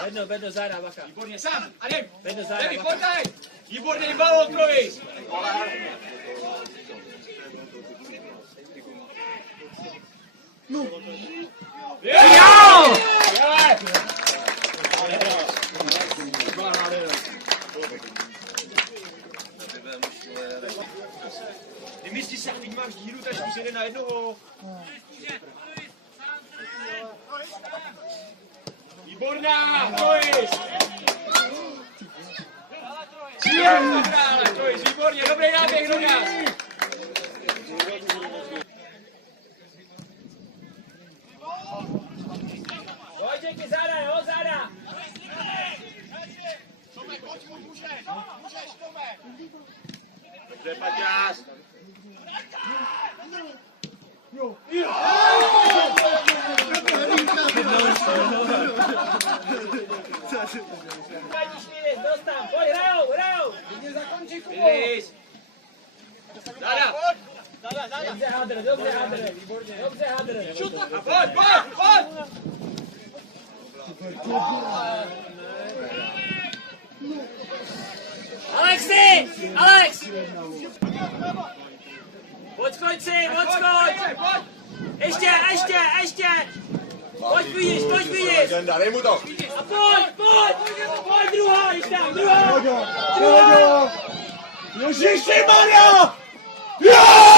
Hodně vedno záda, Vacha. Výborně, sám, a jdem. Vedno záda, Jdem, Vacha. podaj. Výborně, balón, Trovis. No. Jo! Nemyslíš si, teď máš díru, tak už jede na jednoho. Výborná, Trovis! Trovis, výborně, dobrý náběh do nás. Vojtěky, záda, jo, záda! Tomek, pojď mu, můžeš, Tomek! Dobře, Paťás. Dostám, pojď, hrajou! Vidíš? Záda! Dobře, Hadr, dobře, Hadr. A pojď! Alexi! Alex! Odskoč si, odskoč! Ještě! Pojď vidíš! Dej mu to! A pojď, druhá, ještě tam, druhá! Ježiši Maria! Jo!